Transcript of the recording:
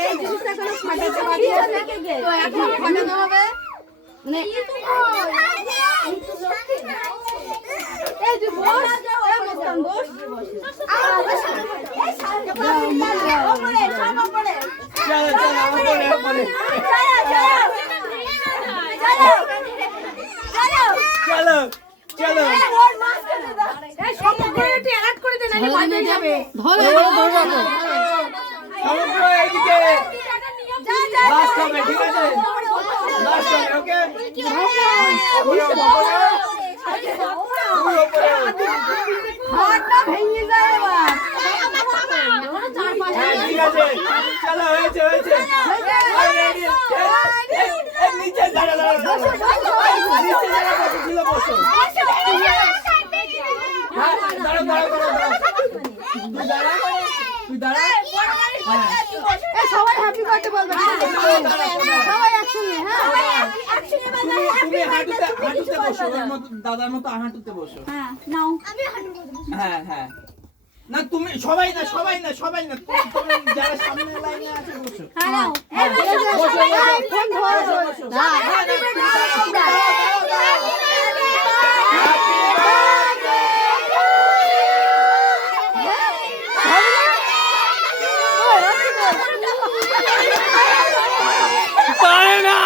এই জিনিসটা কোনো ফাটাতে বাকি আছে তো এখন ফাটানো হবে মানে এই যে বস এই মস্তান বস চলো চলো সমগ্র এইদিকে লাস্ট হবে ঠিক আছে লাস্ট হবে ওকে হাতটা ভেঙে যায় এবার ঠিক আছে চলো হয়েছে হয়েছে নিচে দাঁড়া দাঁড়া নিচে দাঁড়া ছিল বসো দাঁড়া দাঁড়া দাঁড়া তুই দাঁড়া সবাই হ্যাপি বার্থডে বলবে সবাই একসঙ্গে হ্যাঁ তুমি হাঁটুতে বসো ওর মতো দাদার মতো হাঁটুতে বসো হ্যাঁ নাও হ্যাঁ হ্যাঁ না তুমি সবাই না তুমি যারা সামনের লাইনে আছে বসো হ্যাঁ নাও বসো ফোন ধরো বসো পারে না